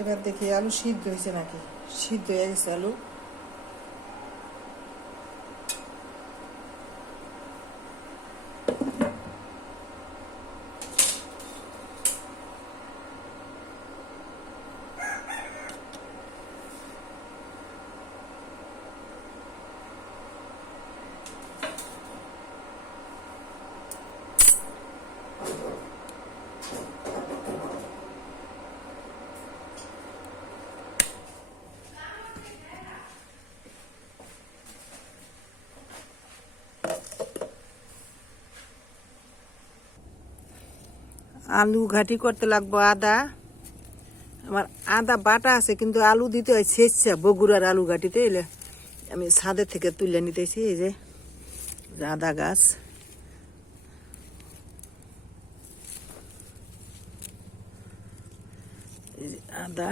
এবার দেখি আলু সিদ্ধ হয়েছে নাকি। সিদ্ধ হয়ে গেছে আলু। আলু ঘাটি করতে লাগবো আদা। আমার আদা বাটা আছে, কিন্তু আলু দিতে হয় ছেঁচা, বগুড়ার আলু ঘাটিতে। এলে আমি ছাদের থেকে তুলে নিতেছি। এই যে আদা গাছ, এই যে আদা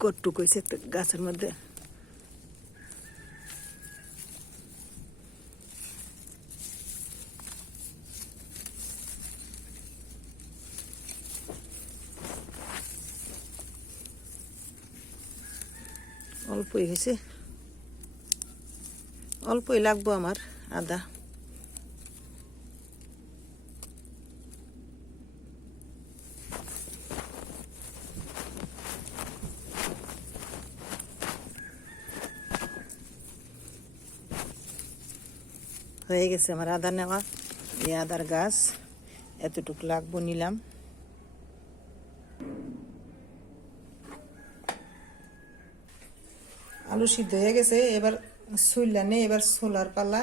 কটটুক হয়েছে একটা গাছের মধ্যে। অল্পই হয়েছে, অল্পই লাগবো আমার আদা। হয়ে গেছে আমার আদা নেওয়া। এই আদার গাছ এতটুকু লাগবো, নিলাম। আলু সিদ্ধ হয়ে গেছে, এবার ছুইলা নেই, এবার ছোলার পালা।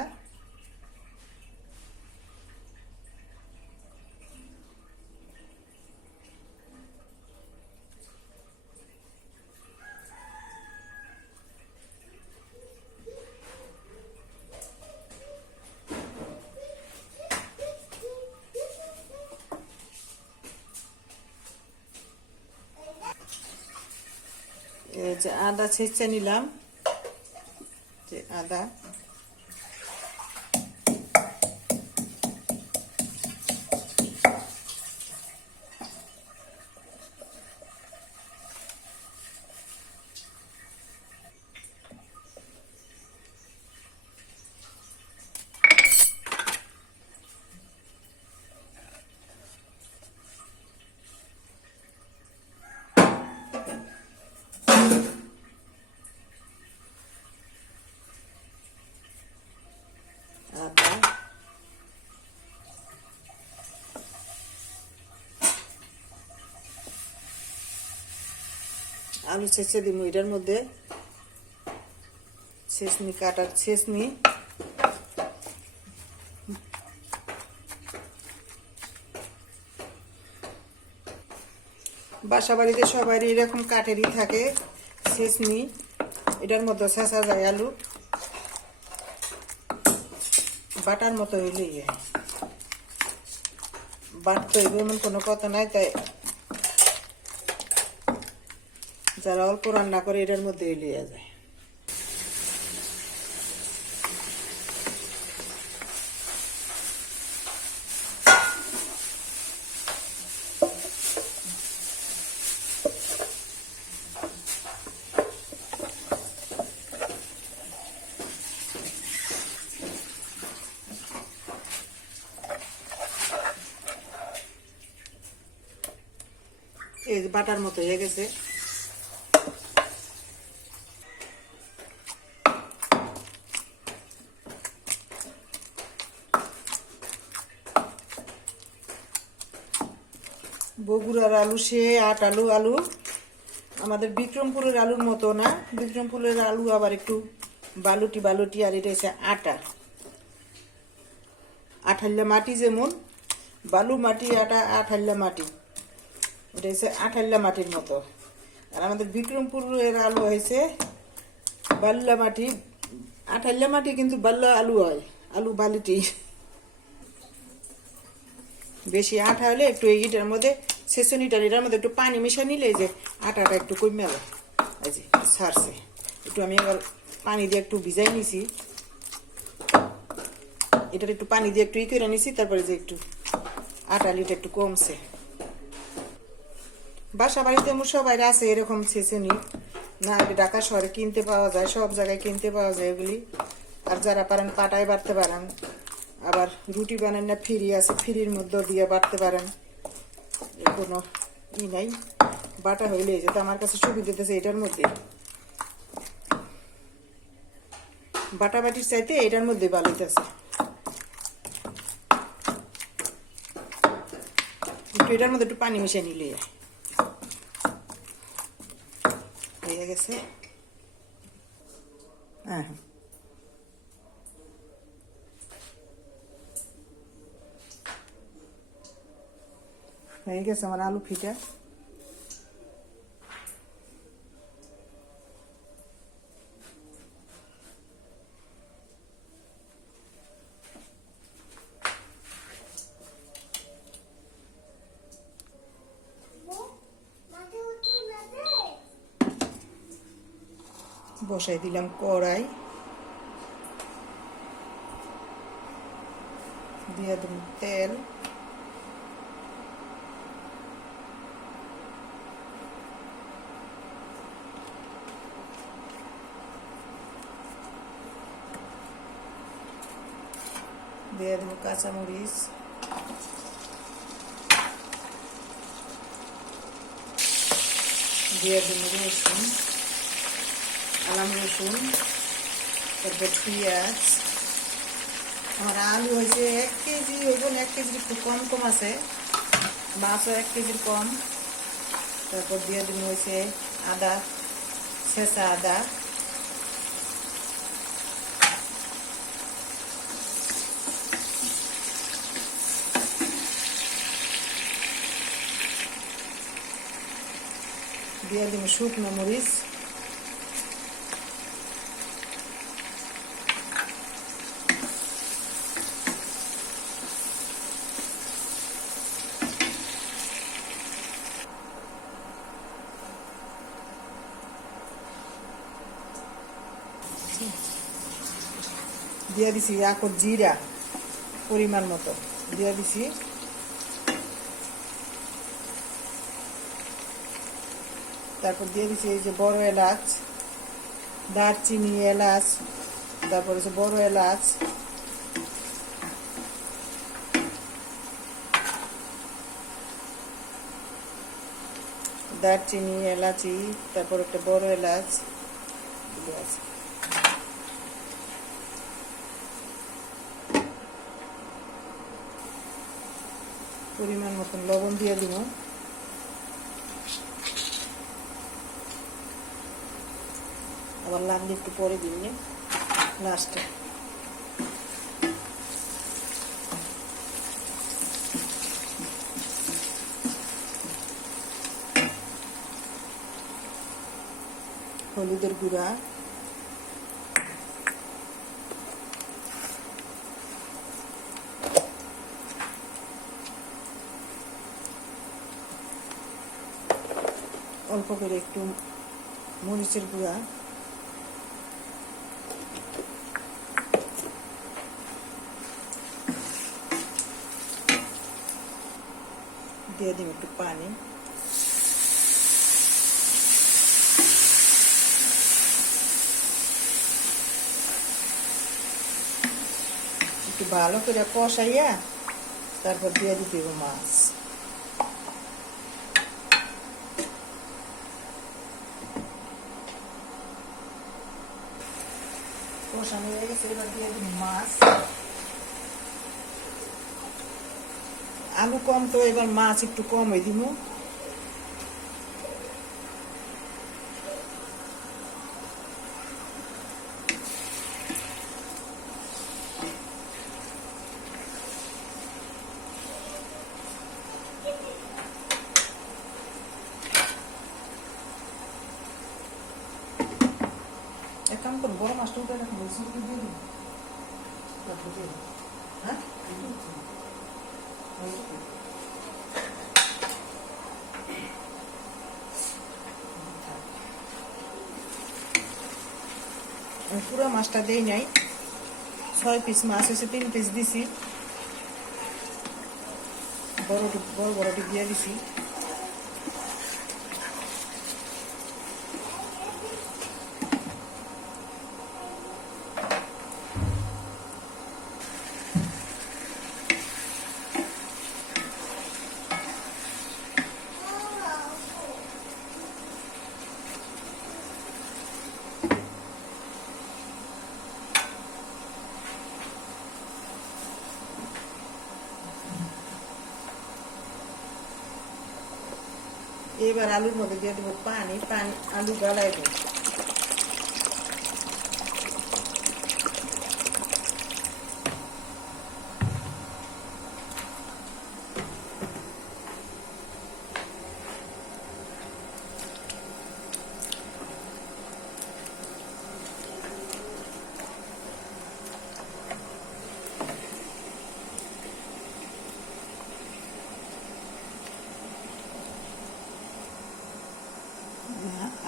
এই যে আদা ছেঁচে নিলাম, যে আদা। আদা আলু ছেঁচে দিব এটার মধ্যে। ছেঁচনি কাটার ছেঁচনি, বাসা বাড়িতে সবাই এরকম কাঠেরই থাকে ছেঁচনি। এটার মধ্যে ছেঁচা যায় আলু, বাটার মতো হইলে বাটতে হইব এমন কোনো কথা নাই। তাই যারা অল্প রান্না করে এটার মধ্যে হইলে যায়। এই যে বাটার মতো হয়ে গেছে। বগুড়ার আলু সে আট আলু। আলু আমাদের বিক্রমপুরের আলুর মতো না, বিক্রমপুরের আলু আবার একটু বালুটি বালুটি, আর এটা হচ্ছে আটা। আঠাল্লা মাটি, যেমন বালু মাটি, আটা আঠাল্লা মাটি, এটা হচ্ছে আঠাল্লা মাটির মতো। আর আমাদের বিক্রমপুরের আলু হয়েছে বাল্লা মাটি, আঠাল্লা মাটি, কিন্তু বাল্লা আলু হয়, আলু বালুটি। বেশি আঠা হলে একটু এইটার মধ্যে ছেঁচনিটার এটার মধ্যে একটু পানি মিশা নিলে যে আটাটা একটু কমে গেল। এই যে ছাড়ছে একটু, আমি এবার পানি দিয়ে একটু ভিজাই নিছি। এটার একটু পানি দিয়ে একটু করে নিছি, তারপরে যে একটু আটা লিটা একটু কমছে। বাসা বাড়িতে সবাই আছে এরকম ছেঁচুনি, না ঢাকা শহরে কিনতে পাওয়া যায়, সব জায়গায় কিনতে পাওয়া যায় এগুলি। আর যারা পারেন পাটায় বাটতে পারেন, আবার রুটি বানান না ফ্রি আছে, ফ্রির মধ্যে দিয়ে বাটতে পারেন, কোনো ই নাই। বাটা হইলে যেটা আমার কাছে সুবিধা দিতেছে এটার মধ্যে, বাটা বাটির চাইতে এটার মধ্যে ভালো হইতেছে। এটার মধ্যে একটু পানি মিশিয়ে নিলে হয়ে গেছে। হ্যাঁ হয়ে গেছে আমার আলু ফিটা। বসাই দিলাম কড়াই, দিয়ে দিলাম তেল, দিয়ে দেবো কাঁচামরিচ, দিয়ে দেবো রসুন, আলাম রসুন, তারপর পেঁয়াজ। আমার আলু হয়েছে 1 কেজি, হইব না 1 কেজির একটু কম কম আছে, মাছও 1 কেজির কম। তারপর দিয়ে দেবো হয়েছে আদা, ছেঁচা আদা, দিয়ে দেবো শুকনো মরিচ, দিয়ে দিছি এখন জিরা পরিমাণ মতো দিয়ে দিছি। তারপর দিয়ে দিছি এই যে বড় এলাচ, দারচিনি, এলাচ, তারপর হচ্ছে বড় এলাচ, দারচিনি, এলাচি, তারপর একটা বড় এলাচ, পরিমাণ মতন লবণ দিয়ে দিব। আবার লাগলে একটু পরে দিন লাস্টে। হলুদের গুঁড়া, অল্প করে একটু মরিচের গুঁড়া, দিয়ে দিব একটু পানি, একটু ভালো করে কষাইয়া তারপর দিয়ে দিতে হবে মাছ। কষানো হয়ে গেছে, এবার দিয়ে দিব মাছ। আলু কম তো এবার মাছ একটু কম হয়ে দিব। এক কাম করুন, বড় মাছটা উঠে রাখুন, দিয়ে দিন। হ্যাঁ পুরো মাছটা দেই নাই, 6 পিস মাছ হয়েছে, 3 পিস দিছি, বড়টি দিয়ে দিছি। এবার আলুর মধ্যে দিয়ে দেবো পানি, আলু গালাই দেবো।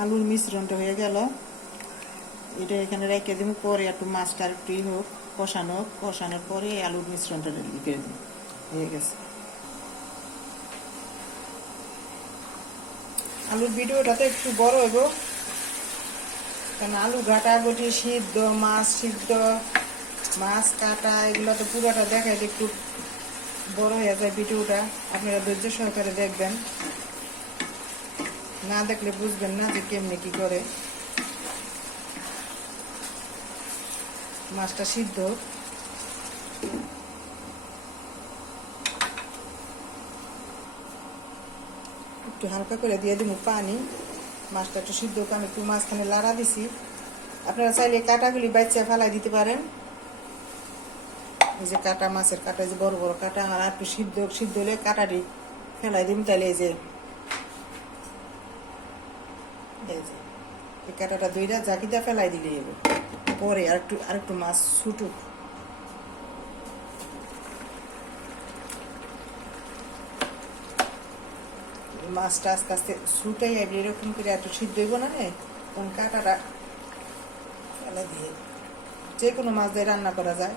আলুর মিশ্রণটা হয়ে গেল, এটা এখানে রেখে দিব। পরে একটু মাছটা একটু হোক কষানোর পরে আলুর মিশ্রণটা লিখে দিই। হয়ে গেছে। আলুর ভিডিওটা তো একটু বড় হইব, কারণ আলু ঘাটাঘুটি সিদ্ধ, মাছ সিদ্ধ, মাছ কাটা, এগুলো তো পুরোটা দেখাইতে একটু বড় হয়ে যায় ভিডিওটা। আপনারা ধৈর্য সহকারে দেখবেন, না দেখলে বুঝবেন না যে কেমনি কি করে মাছটা সিদ্ধ। একটু হালকা করে দিয়ে দিব পানি, মাছটা একটু সিদ্ধ হোক। আমি একটু মাঝখানে লাড়া দিছি। আপনারা চাইলে কাটাগুলি বাচ্চা ফেলাই দিতে পারেন। এই যে কাটা, মাছের কাটা, যে বড় বড় কাটা, আর একটু সিদ্ধ হলে কাটাটি ফেলাই দিন। তাহলে এই যে এই কাটাটা দুইটা জাকিটা ফেলাই দিলে এবার পরে আরেকটু মাছ ছুটুক। মাছটা আস্তে আস্তে ছুটাই আসবে, এরকম করে একটু সিদ্ধ হইব না, তখন কাটাটা ফেলাই দিয়ে যে কোনো মাছ দিয়ে রান্না করা যায়।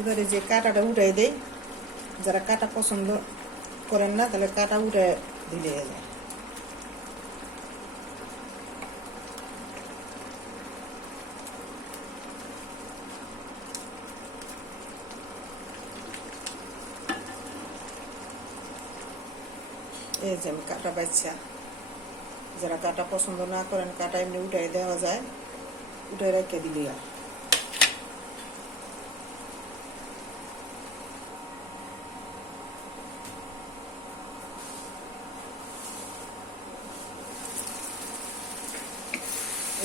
এবারে যে কাটাটা উঠাই দেই, যারা কাটা পছন্দ করেন না তাহলে কাটা উঠে দিলে যায়। এই যে আমি কাটা বাচ্চা, যারা কাটা পছন্দ না করেন কাটা এমনি উঠাই দেওয়া যায়, উঠে রেখে দিলে আর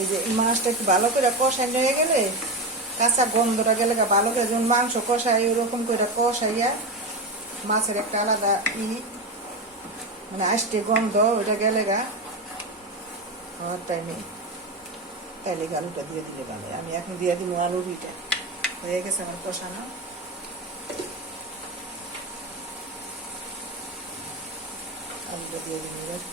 এই যে মাছটা একটু ভালো করে কষানো হয়ে গেলে, কাঁচা গন্ধটা গেলে ভালো করে, যেমন মাংস কষাই ওরকম করে কষাইয়া মাছের একটা আলাদা মানে আষ্টে গন্ধ ওইটা গেলে টাইমে তাইলে আলুটা দিয়ে দিলে ভালো। আমি এখন দিয়ে দিব আলুর ইটা। হয়ে গেছে আমার কষানো। আলুটা দিয়ে দিব এবার।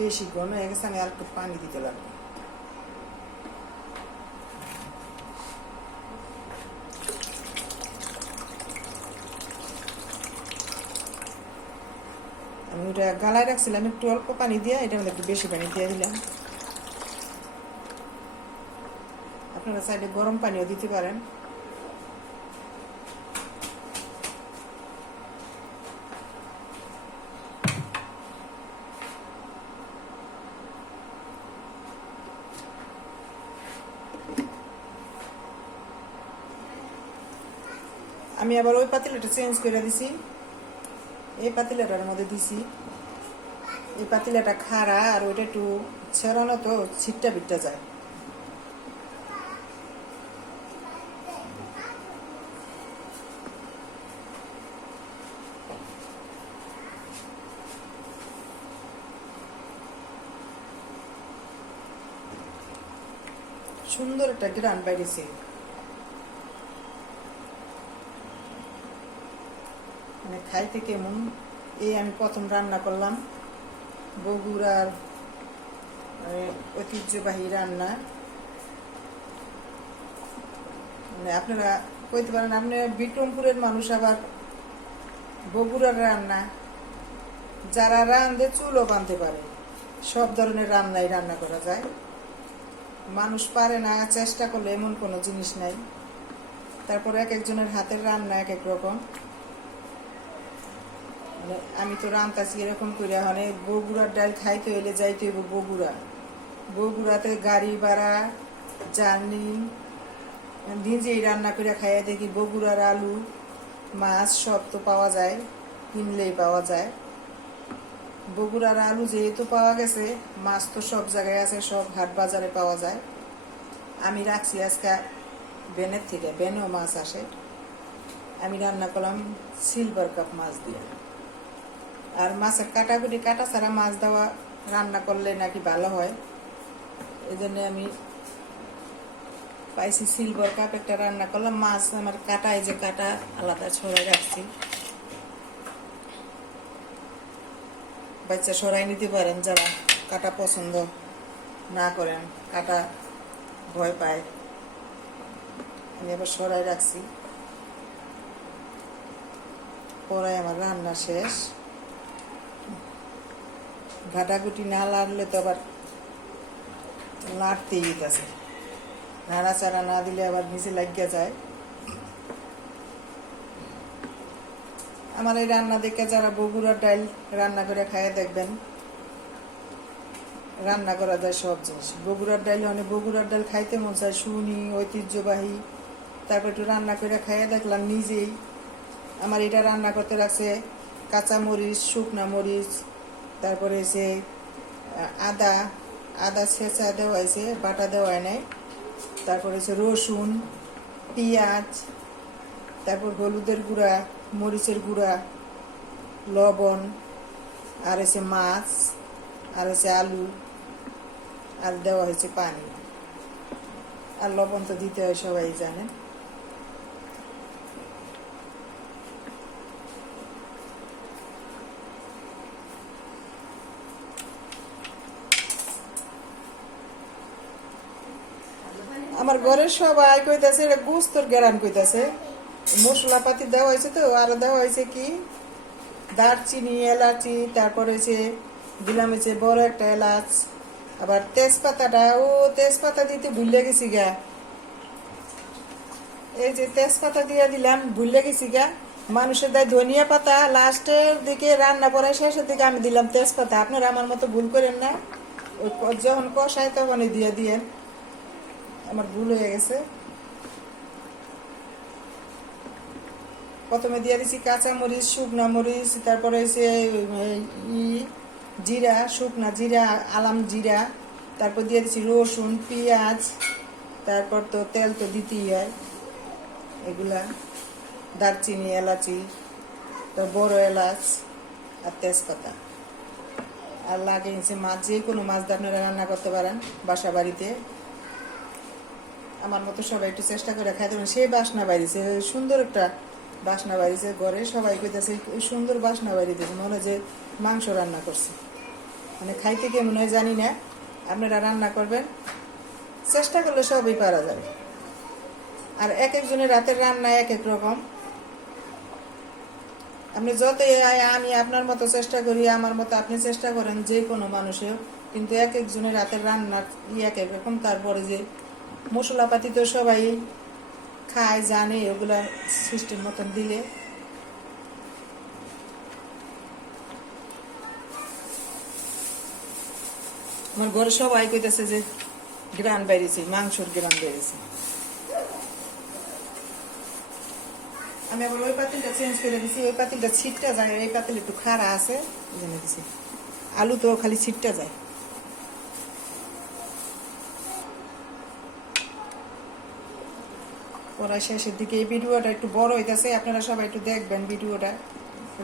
বেশি ঘন হয়ে গেছে, আমি আর একটু পানি দিতে লাগবে। আমি ওটা গালায় রাখছিলাম, একটু অল্প পানি দিয়ে এটার মধ্যে একটু বেশি পানি দিয়ে দিলাম। আপনারা চাইলে গরম পানিও দিতে পারেন। আমি আবার ওই পাতিলাটা চেঞ্জ করে দিছি, এই পাতিলাটার মধ্যে দিছি। এই পাতিলাটা খাড়া আর ওইটা একটু ছেড়ানো, তো ছিটটা বিটটা যায়। সুন্দর একটা গ্রান বাইরেছে, মানে খাইতে কেমন। এই আমি প্রথম রান্না করলাম বগুড়ার ঐতিহ্যবাহী রান্না। মানে আপনারা কইতে পারেন আপনি বিক্রমপুরের মানুষ, আবার বগুড়ার রান্না যারা রান্ধে চুলও বাঁধতে পারে, সব ধরনের রান্নাই রান্না করা যায়। মানুষ পারে না, চেষ্টা করলে এমন কোনো জিনিস নাই। তারপর এক একজনের হাতের রান্না এক এক রকম। মানে আমি তো রান্তাছি এরকম করে, মানে বগুড়ার ডাল খাইতে হইলে যাইতে হইব বগুড়াতে গাড়ি ভাড়া, জার্নি, নিজেই রান্না করে খাইয়া দেখি বগুড়ার আলু মাছ সব তো পাওয়া যায়, কিনলেই পাওয়া যায়। বগুড়ার আলু যেহেতু পাওয়া গেছে, মাছ তো সব জায়গায় আছে, সব হাট বাজারে পাওয়া যায়। আমি রাখছি আজকে বেনের থেকে, বেনেও মাছ আসে। আমি রান্না করলাম সিলভার কাপ মাছ দিয়ে। আর মাছের কাটাকুটি কাটা ছাড়া মাছ দেওয়া রান্না করলে নাকি ভালো হয়, এই জন্য আমি পাইছি সিলভার কাপ একটা রান্না করলাম। মাছ আমার কাটায় যে কাটা আলাদা ছড়াই রাখছি, বাচ্চা সরাই নিতে পারেন যারা কাটা পছন্দ না করেন, কাটা ভয় পায়। আমি আবার সরাই রাখছি। পরে আমার রান্না শেষ। ঘাটাঘুটি না লাড়লে তো আবার লাড়তেই আছে, নাড়াচাড়া না দিলে আবার নিচে লাগিয়া যায়। আমার এই রান্না দেখে যারা বগুড়ার ডাল রান্না করে খাইয়ে দেখবেন, রান্না করা যায় সব জিনিস। বগুড়ার ডাল মানে বগুড়ার ডাল খাইতে মন চায়, শুনি ঐতিহ্যবাহী। তারপর একটু রান্না করে খাইয়ে দেখলাম নিজেই। আমার এটা রান্না করতে রাখছে কাঁচা মরিচ, শুকনা মরিচ, তারপরে এসে আদা আদা ছেঁচা দেওয়া হয়েছে, বাটা দেওয়া নাই। তারপরে হচ্ছে রসুন, পেঁয়াজ, তারপর হলুদের গুঁড়া, মরিচের গুঁড়া, লবণ, আর হচ্ছে মাছ, আর হচ্ছে আলু, আর দেওয়া হয়েছে পানি। আর লবণ তো দিতে হয়, সবাই জানেন। আমার ঘরের সবাই কইতাছে এটা গুস্তর গেরান কইতাছে। মশলাপাতি দেওয়া হয়েছে তো, আরো দেওয়া হয়েছে কি দারচিনি, এলাচি, তারপর হয়েছে দিলাম হয়েছে বড় একটা এলাচ, আবার তেজপাতাটা, ও তেজপাতা দিতে ভুলে গেছি গা। এই যে তেজপাতা দিয়ে দিলাম, ভুলে গেছি গা। মানুষের দেয় ধনিয়া পাতা লাস্টের দিকে, রান্না করার শেষের দিকে আমি দিলাম তেজপাতা। আপনারা আমার মতো ভুল করেন না, ওই যখন কষায় তখনই দিয়ে দিয়েন। আমার ভুল হয়ে গেছে। প্রথমে দিয়ে দিচ্ছি কাঁচা মরিচ, শুকনা মরিচ, তারপরে হচ্ছে জিরা, শুকনা জিরা, আলাম জিরা, তারপর দিয়ে দিচ্ছি রসুন, পেঁয়াজ, তারপর তো তেল তো দিতেই হয় এগুলা, দারচিনি, এলাচি, বড় এলাচ, আর তেজপাতা। আর লাগে হচ্ছে মাছ, যে কোনো মাছ দিয়ে আপনারা রান্না করতে পারেন বাসা বাড়িতে। আমার মতো সবাই একটু চেষ্টা করে খাইতে পারেন। সেই বাসনা বাড়িছে, সুন্দর একটা বাসনা বাড়িছে ঘরে। সবাই কইতেছে সুন্দর বাসনা বাড়িতেছে, মনে হয় যে মাংস রান্না করছে। মানে খাইতে কেমন হয় জানি না, আপনারা রান্না করবেন, চেষ্টা করলে সবই পারা যাবে। আর এক একজনের রাতের রান্না এক এক রকম। আপনি যতই আমি আপনার মতো চেষ্টা করি, আমার মতো আপনি চেষ্টা করেন, যে কোনো মানুষেও, কিন্তু এক একজনের রাতের রান্নার এক এক রকম। তারপরে যে মশলাপাতি তো সবাই খায়, জানে, ওগুলা সিস্টেম মতন দিলে। আমার ঘরে সবাই কইতেছে যে গ্রান বেরিয়েছে, মাংসর গ্রান বেরিয়েছে। আমি আবার ওই পাতিলটা চেঞ্জ করে দিছি, ওই পাতিলটা ছিটটা যায়, এই পাতিল একটু খাড়া আছে, জেনে দিছি। আলু তো খালি ছিটটা যায়। পড়ায় শেষের দিকে এই ভিডিওটা একটু বড় হইতেছে, আপনারা সবাই একটু দেখবেন ভিডিওটা।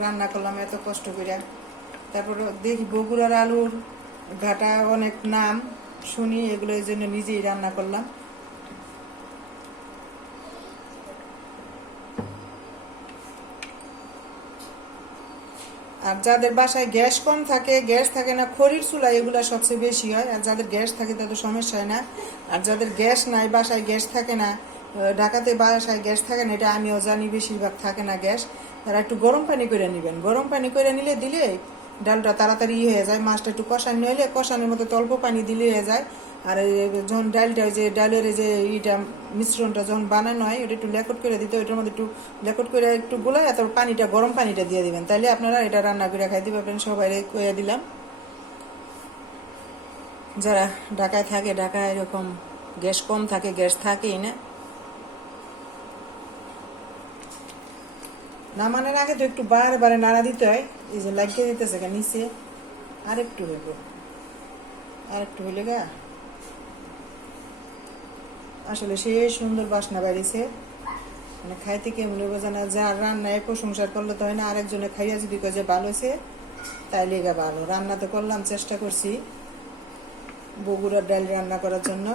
রান্না করলাম এত কষ্ট করে, তারপর দেখি বগুড়ার আলুর ঘাটা অনেক নাম শুনি, এগুলো এই জন্য নিজেই রান্না করলাম। আর যাদের বাসায় গ্যাস কম থাকে, গ্যাস থাকে না, খড়ির চুলা এগুলা সবচেয়ে বেশি হয়। আর যাদের গ্যাস থাকে তাদের সমস্যা হয় না। আর যাদের গ্যাস নাই, বাসায় গ্যাস থাকে না, ঢাকাতে বাসায় গ্যাস থাকে না, এটা আমিও জানি, বেশিরভাগ থাকে না গ্যাস, তারা একটু গরম পানি করে নেবেন। গরম পানি করে নিলে দিলে ডালটা তাড়াতাড়ি হয়ে যায়। মাছটা একটু কষানো হলে কষানোর মতো অল্প পানি দিলে হয়ে যায়। আর যখন ডালটা, যে ডালের যে ইটা মিশ্রণটা যখন বানানো হয়, ওটা একটু লেকট করে দিতে, ওইটার মধ্যে একটু লেকট করে একটু গোলায়, তারপর পানিটা, গরম পানিটা দিয়ে দিবেন। তাহলে আপনারা এটা রান্না করে খাইতে পারবেন। সবাই কইয়া দিলাম, যারা ঢাকায় থাকে, ঢাকায় এরকম গ্যাস কম থাকে, গ্যাস থাকেই না, নামানোর আগে তো একটু বারে নাড়া দিতে হয়। এই যে লাগিয়ে দিতেছে নিচে, আরেকটু হইব, আরেকটু হইলে গা আসলে সে সুন্দর বাসনা বাড়িছে। মানে খাইতে কেমন বোঝা না, যার রান্নায় প্রশংসা করলে তো হয় না, আরেকজনে খাইয়া যদি কয়ে যে ভালো হয়েছে, তাইলে গা ভালো। রান্না তো করলাম, চেষ্টা করছি বগুড়ার ডাল রান্না করার জন্য।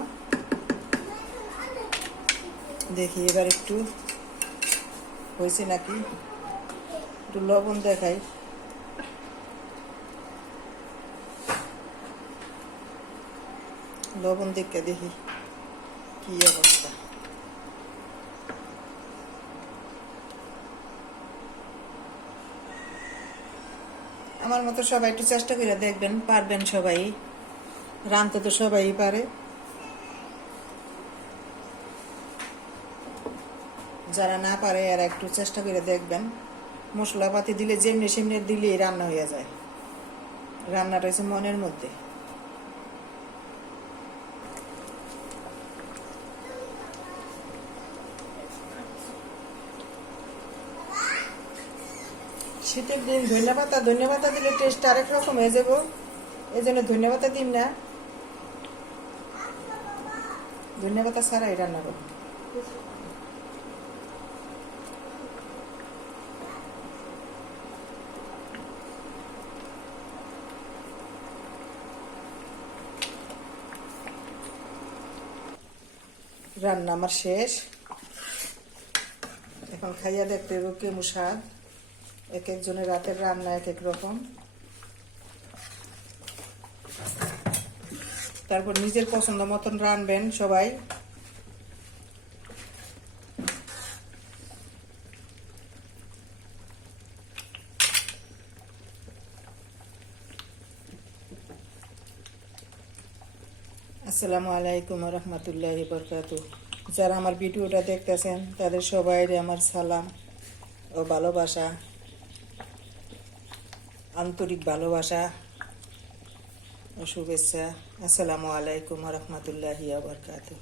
দেখি এবার একটু হয়েছে নাকি, একটু লবণ দেখাই। লবণ দেখে দেখি কি অবস্থা। আমার মতো সবাই একটু চেষ্টা করে দেখবেন, পারবেন সবাই, রাঁধতে তো সবাই পারে। যারা না পারে এরা একটু চেষ্টা করে দেখবেন। মশলাপাতি দিলে যেমনি সেমনি দিলেই রান্না হয়ে যায়। রান্নাটা হচ্ছে মনের মধ্যে। শীতের দিন ধন্যপাতা দিলে টেস্ট আরেক রকম হয়ে যাব। এই জন্য ধন্যপাতা দিন না, ধন্যপাতা ছাড়াই রান্না করব। রান্না আমার শেষ, এখন খাইয়া দেখতে হবে কেমন স্বাদ। এক একজনের রাতের রান্না এক এক রকম। তারপর নিজের পছন্দ মতন রানবেন সবাই। আসসালামু আলাইকুম রহমতুল্লাহি বরকাতু। যারা আমার ভিডিওটা দেখতেছেন তাদের সবাই আমার সালাম ও ভালোবাসা, আন্তরিক ভালোবাসা ও শুভেচ্ছা। আসসালামু আলাইকুম রহমতুল্লাহি বরকাতু।